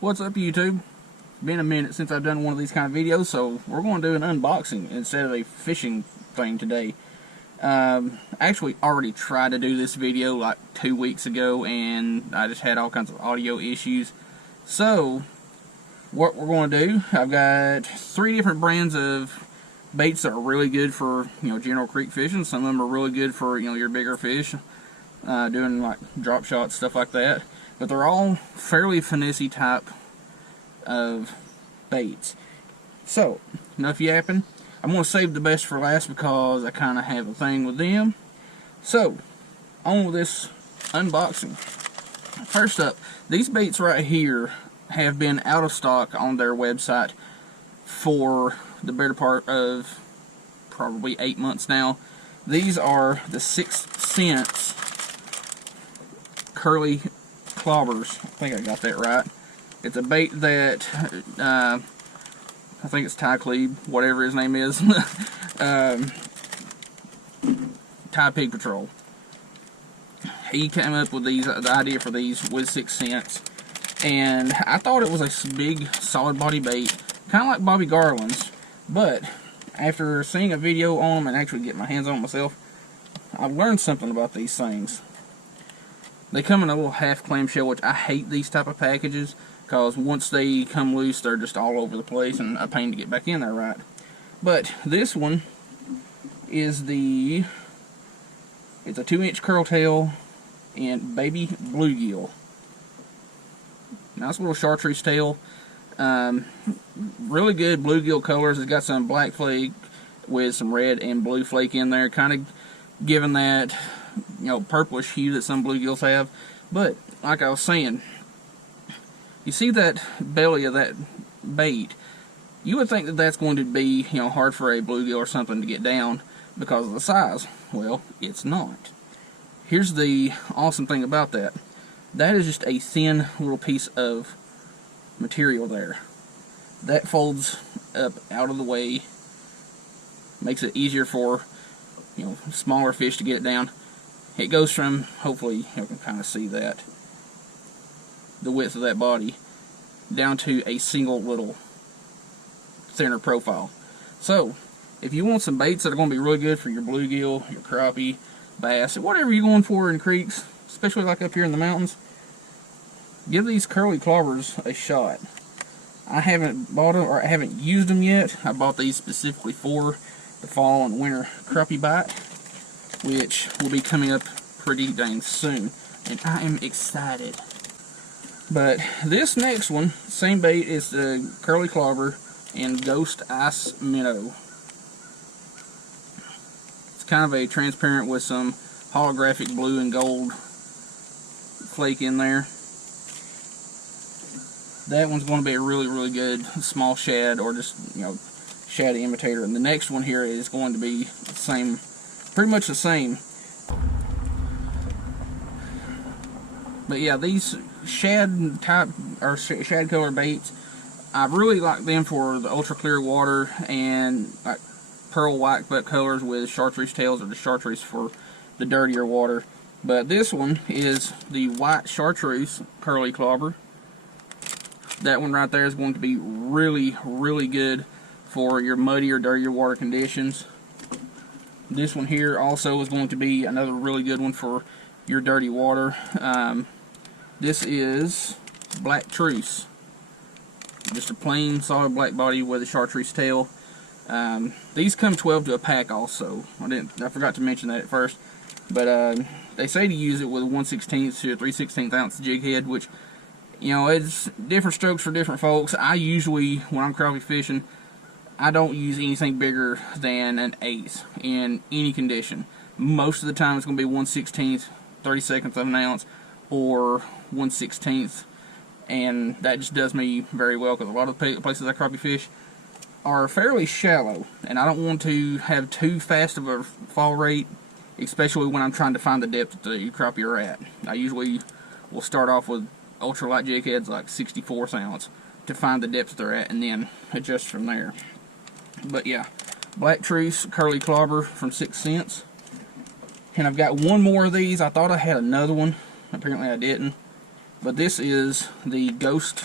What's up, YouTube? It's been a minute since I've done one of these kind of videos, so we're going to do an unboxing instead of a fishing thing today. I actually already tried to do this video like 2 weeks ago, and I just had all kinds of audio issues. So, what we're going to do, I've got 3 different brands of baits that are really good for, general creek fishing. Some of them are really good for, your bigger fish, doing like drop shots, stuff like that. But they're all fairly finessey type of baits. So, enough yapping. I'm going to save the best for last because I kind of have a thing with them. So, on with this unboxing. First up, these baits right here have been out of stock on their website for the better part of probably 8 months now. These are the 6th Sense curly clobbers. I think I got that right. It's a bait that I think it's Ty Clebe, whatever his name is. Ty Pig Patrol. He came up with the idea for these with 6th Sense, and I thought it was a big, solid body bait, kind of like Bobby Garland's. But after seeing a video on them and actually getting my hands on them myself, I've learned something about these things. They come in a little half clamshell, which I hate these type of packages, because once they come loose, they're just all over the place and a pain to get back in there right. But this one is it's a 2-inch curl tail and baby bluegill. Nice little chartreuse tail. Really good bluegill colors. It's got some black flake with some red and blue flake in there, kind of giving that purplish hue that some bluegills have. But like I was saying, you see that belly of that bait, you would think that that's going to be hard for a bluegill or something to get down because of the size. Well, it's not. Here's the awesome thing about that. That is just a thin little piece of material there. That folds up out of the way, makes it easier for smaller fish to get it down. It goes from, hopefully you can kind of see that, the width of that body, down to a single little thinner profile. So, if you want some baits that are going to be really good for your bluegill, your crappie, bass, whatever you're going for in creeks, especially like up here in the mountains, give these curly clobbers a shot. I haven't bought them, or I haven't used them yet. I bought these specifically for the fall and winter crappie bite, which will be coming up pretty dang soon, and I am excited. But this next one, same bait, is the curly clobber and ghost ice minnow. It's kind of a transparent with some holographic blue and gold flake in there. That one's going to be a really good small shad, or just shad imitator. And the next one here is going to be the same, pretty much the same. But yeah, these shad type or shad color baits, I really like them for the ultra clear water and like pearl white butt colors with chartreuse tails, or the chartreuse for the dirtier water. But this one is the white chartreuse curly clobber. That one right there is going to be really good for your muddy or dirtier water conditions. This one here also is going to be another really good one for your dirty water. This is black truce, just a plain solid black body with a chartreuse tail. These come 12 to a pack also. I forgot to mention that at first, but they say to use it with a 1/16 to a 3/16 ounce jig head, which it's different strokes for different folks. I usually, when I'm crappie fishing, I don't use anything bigger than an 1/8 in any condition. Most of the time it's going to be 1/16, 32 of an ounce, or 1/16, and that just does me very well, because a lot of the places I crappie fish are fairly shallow, and I don't want to have too fast of a fall rate, especially when I'm trying to find the depth that the crappie are at. I usually will start off with ultralight jig heads, like 64 ounce, to find the depth they're at, and then adjust from there. But yeah, black truce curly clobber from 6th Sense. And I've got one more of these. I thought I had another one, apparently I didn't. But this is the Ghost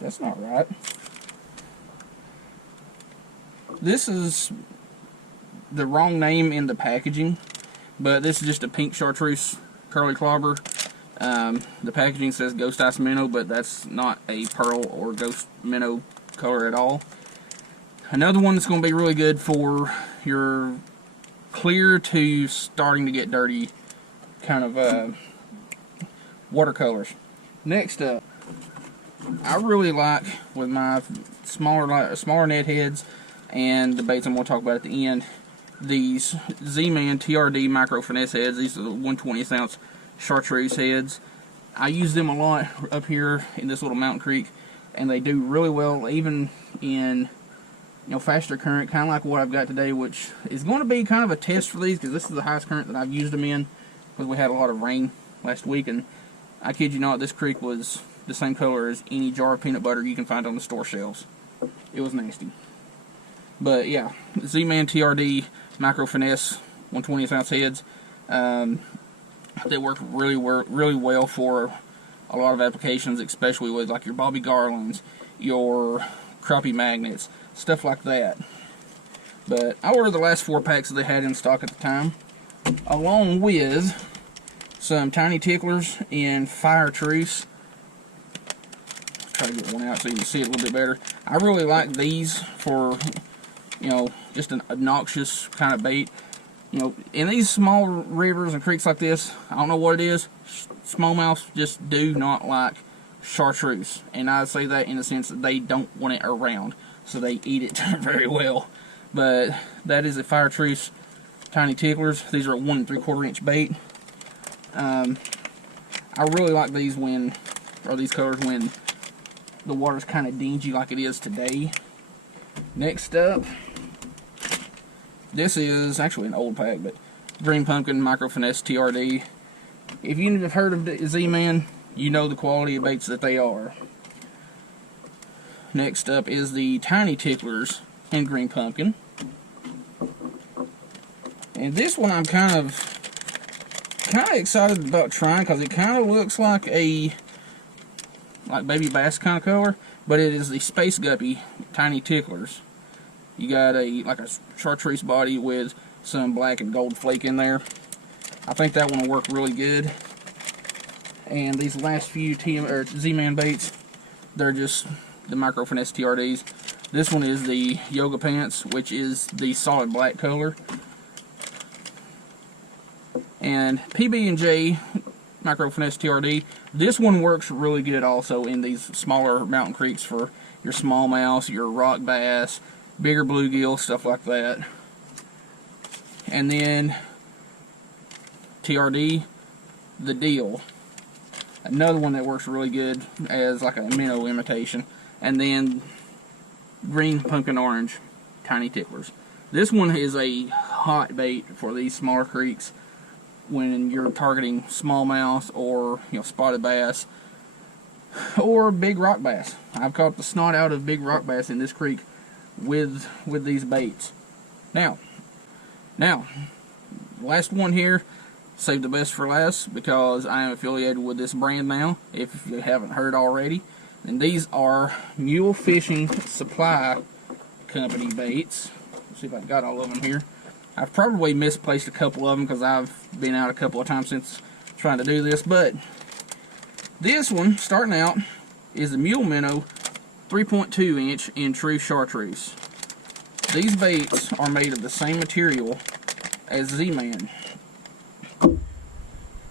That's not right. This is the wrong name in the packaging, but this is just a pink chartreuse curly clobber. The packaging says Ghost Ice Minnow, but that's not a pearl or ghost minnow color at all. Another one that's going to be really good for your clear to starting to get dirty kind of watercolors. Next up, I really like with my smaller net heads and the baits I'm going to talk about at the end, these Z-Man TRD micro finesse heads. These are the 1/20 ounce chartreuse heads. I use them a lot up here in this little mountain creek, and they do really well even in faster current, kind of like what I've got today, which is going to be kind of a test for these because this is the highest current that I've used them in because we had a lot of rain last week, and I kid you not, this creek was the same color as any jar of peanut butter you can find on the store shelves. It was nasty. But yeah, Z-Man TRD micro finesse 1/20 ounce heads. They work really well for a lot of applications, especially with like your Bobby Garlands, your crappie magnets, stuff like that. But I ordered the last 4 packs that they had in stock at the time, along with some tiny ticklers in fire truce. Let's try to get one out so you can see it a little bit better. I really like these for just an obnoxious kind of bait. In these small rivers and creeks like this, I don't know what it is, smallmouths just do not like chartreuse. And I say that in the sense that they don't want it around, so they eat it very well. But that is a fire truce tiny ticklers. These are a 1 3/4 inch bait. I really like these these colors when the water's kind of dingy like it is today. Next up, this is actually an old pack, but Green Pumpkin Micro Finesse TRD. If you have heard of the Z-Man, you know the quality of baits that they are. Next up is the Tiny Ticklers in Green Pumpkin. And this one I'm kind of excited about trying because it kind of looks like a baby bass kind of color, but it is the Space Guppy Tiny Ticklers. You got a chartreuse body with some black and gold flake in there. I think that one will work really good. And these last few Z-Man baits, they're just the Micro Finesse TRDs. This one is the Yoga Pants, which is the solid black color. And PB&J Micro Finesse TRD, this one works really good also in these smaller mountain creeks for your smallmouth, your rock bass, bigger bluegill, stuff like that. And then TRD, the Deal, another one that works really good as like a minnow imitation. And then Green Pumpkin Orange Tiny Ticklers. This one is a hot bait for these smaller creeks when you're targeting smallmouth or spotted bass or big rock bass. I've caught the snot out of big rock bass in this creek with these baits. Now, last one here, save the best for last because I am affiliated with this brand now, if you haven't heard already. And these are Mule Fishing Supply Company baits. Let's see if I've got all of them here. I've probably misplaced a couple of them because I've been out a couple of times since trying to do this, but this one, starting out, is the Mule Minnow 3.2 inch in true chartreuse. These baits are made of the same material as Z-Man.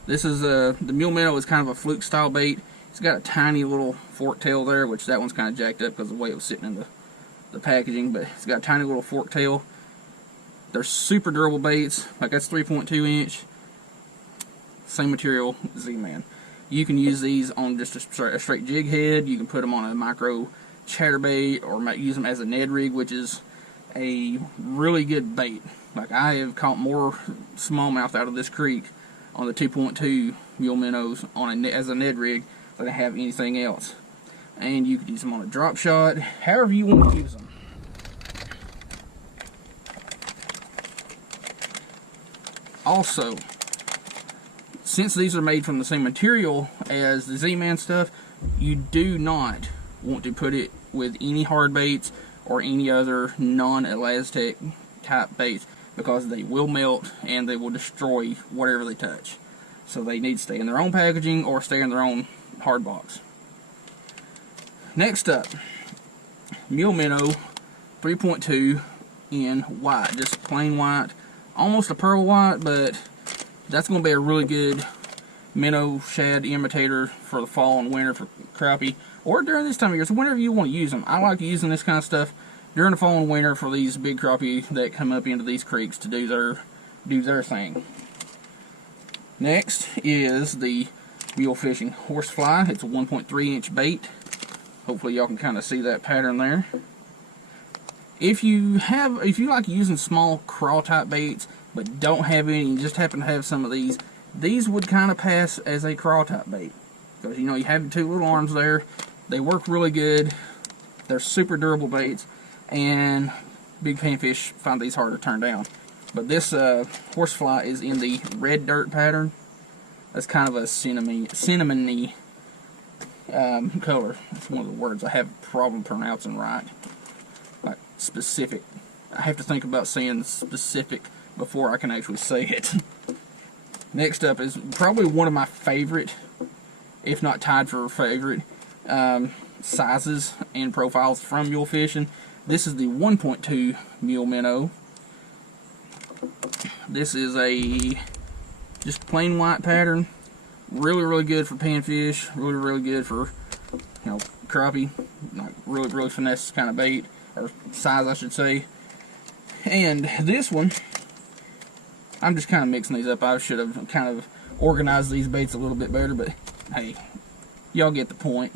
This is the Mule Minnow is kind of a fluke style bait. It's got a tiny little fork tail there, which that one's kind of jacked up because of the way it was sitting in the packaging, but it's got a tiny little fork tail. They're super durable baits. Like that's 3.2 inch. Same material, Z-Man. You can use these on just a straight jig head. You can put them on a micro chatterbait or use them as a Ned rig, which is a really good bait. Like I have caught more smallmouth out of this creek on the 2.2 Mule Minnows as a Ned rig than I have anything else. And you could use them on a drop shot, however you want to use them. Also, since these are made from the same material as the Z-Man stuff, you do not want to put it with any hard baits or any other non-elastic type baits, because they will melt and they will destroy whatever they touch. So they need to stay in their own packaging or stay in their own hard box. Next up, Mule Minnow 3.2 in white, just plain white, almost a pearl white, but that's going to be a really good minnow shad imitator for the fall and winter for crappie, or during this time of year. So whenever you want to use them, I like using this kind of stuff during the fall and winter for these big crappie that come up into these creeks to do their thing. Next is the Mule Fishing Horsefly. It's a 1.3 inch bait. Hopefully y'all can kind of see that pattern there. If you like using small crawl type baits but don't have any, and just happen to have some of these would kind of pass as a crawl type bait, because you know you have the two little arms there. They work really good. They're super durable baits, and big panfish find these hard to turn down. But this horsefly is in the red dirt pattern. That's kind of a cinnamony color. That's one of the words I have a problem pronouncing right. Like specific. I have to think about saying specific before I can actually say it. Next up is probably one of my favorite, if not tied for favorite, sizes and profiles from Mule Fishing. This is the 1.2 Mule Minnow. This is a just plain white pattern. Really good for panfish. Really good for, you know, crappie. Like really finesse kind of bait, or size I should say. And this one, I'm just kind of mixing these up. I should have kind of organized these baits a little bit better, but hey, y'all get the point.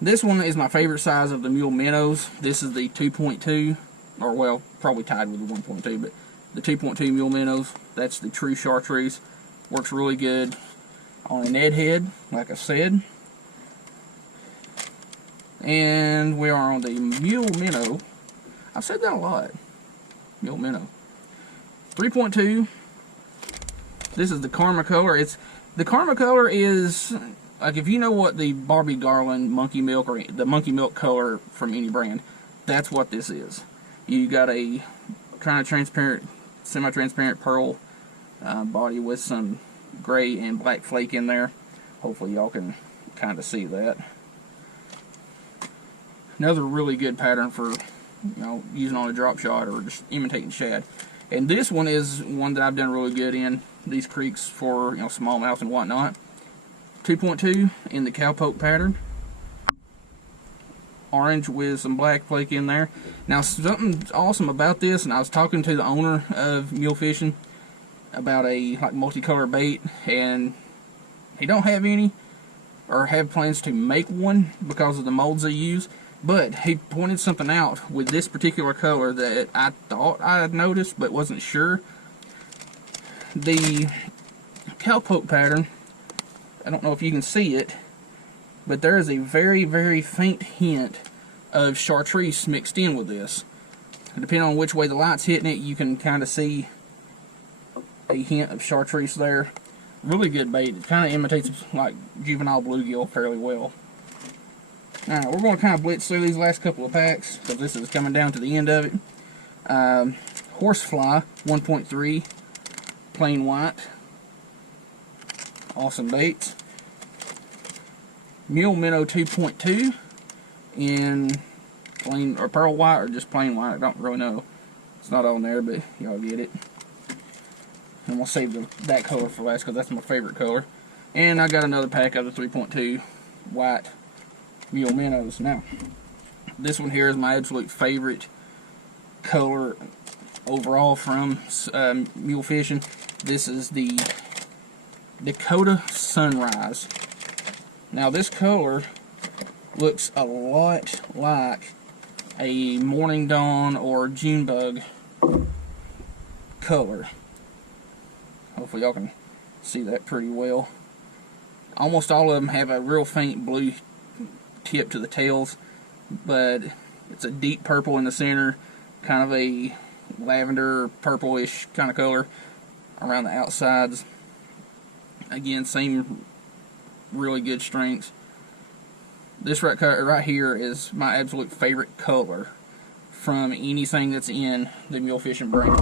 This one is my favorite size of the Mule Minnows. This is the 2.2, or well, probably tied with the 1.2, but the 2.2 Mule Minnows. That's the true chartreuse. Works really good on a Ned head, like I said. And we are on the Mule Minnow. I've said that a lot. Mule Minnow 3.2. This is the Karma color. The Karma color is, like, if you know what the Barbie Garland monkey milk, or the monkey milk color from any brand, that's what this is. You got a kind of transparent, semi-transparent pearl body with some gray and black flake in there. Hopefully y'all can kind of see that. Another really good pattern for, you know, using on a drop shot or just imitating shad. And this one is one that I've done really good in these creeks for, you know, smallmouth and whatnot. 2.2 in the cowpoke pattern. Orange with some black flake in there. Now, something awesome about this, and I was talking to the owner of Mule Fishing about a like multicolor bait, and he don't have any or have plans to make one because of the molds they use. But he pointed something out with this particular color that I thought I had noticed but wasn't sure. The cowpoke pattern, I don't know if you can see it, but there is a very faint hint of chartreuse mixed in with this. Depending on which way the light's hitting it, you can kind of see a hint of chartreuse there. Really good bait. It kind of imitates like juvenile bluegill fairly well. Alright, we're going to kind of blitz through these last couple of packs because this is coming down to the end of it. Horsefly 1.3, plain white. Awesome baits. Mule Minnow 2.2 in plain or pearl white or just plain white. I don't really know. It's not on there, but y'all get it. And we'll save that color for last because that's my favorite color. And I got another pack of the 3.2 white Mule Minnows. Now, this one here is my absolute favorite color overall from Mule Fishing. This is the Dakota Sunrise. Now, this color looks a lot like a Morning Dawn or Junebug color. Hopefully y'all can see that pretty well. Almost all of them have a real faint blue tip to the tails, but it's a deep purple in the center, kind of a lavender purplish kind of color around the outsides. Again, same really good strengths. This right here is my absolute favorite color from anything that's in the Mule Fishing brand.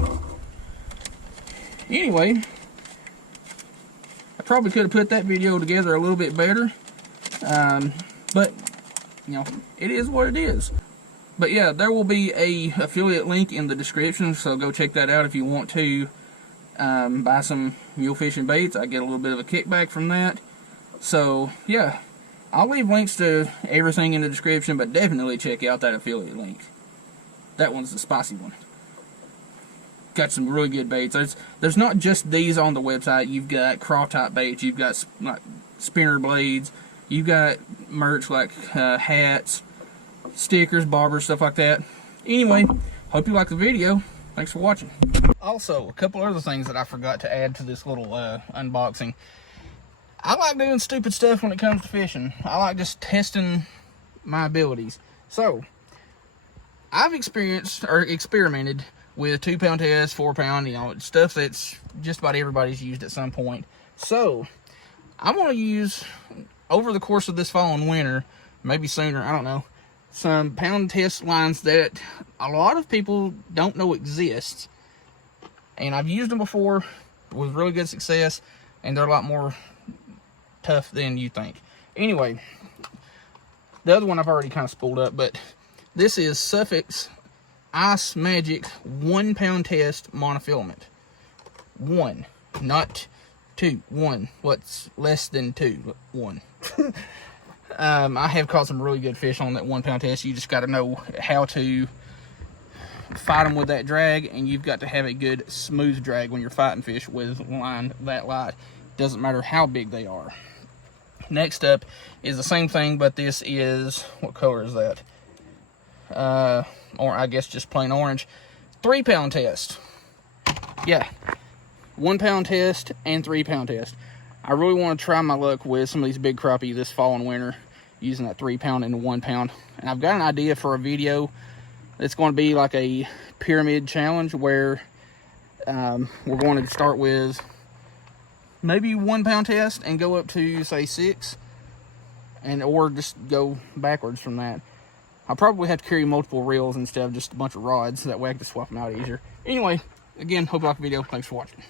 Anyway, I probably could have put that video together a little bit better, but you know, it is what it is. But yeah, there will be a affiliate link in the description, so go check that out if you want to buy some Mule Fishing baits. I get a little bit of a kickback from that. So yeah, I'll leave links to everything in the description, but definitely check out that affiliate link. That one's the spicy one. Got some really good baits. There's not just these on the website. You've got craw type baits. You've got like spinner blades. You've got merch like hats, stickers, bobbers, stuff like that. Anyway, hope you like the video. Thanks for watching. Also, a couple other things that I forgot to add to this little unboxing. I like doing stupid stuff when it comes to fishing. I like just testing my abilities. So, I've experienced or experimented with 2 pound tests, 4 pound, you know, stuff that's just about everybody's used at some point. So, I want to use, over the course of this fall and winter, maybe sooner, I don't know, some pound test lines that a lot of people don't know exist. And I've used them before with really good success, and they're a lot more tough than you think. Anyway, the other one I've already kind of spooled up, but this is Suffolk's Ice Magic 1 pound test monofilament. 1, not 2. 1. What's less than 2? 1. I have caught some really good fish on that 1 pound test. You just got to know how to fight them with that drag, and you've got to have a good smooth drag when you're fighting fish with line that light. Doesn't matter how big they are. Next up is the same thing, but this is, what color is that? Or I guess just plain orange. 3 pound test. Yeah, 1 pound test and 3 pound test. I really want to try my luck with some of these big crappie this fall and winter using that 3 pound and 1 pound. And I've got an idea for a video. It's going to be like a pyramid challenge where we're going to start with maybe 1 pound test and go up to say 6, and or just go backwards from that. I'll probably have to carry multiple reels instead of just a bunch of rods, so that way I can just swap them out easier. Anyway, again, hope you like the video. Thanks for watching.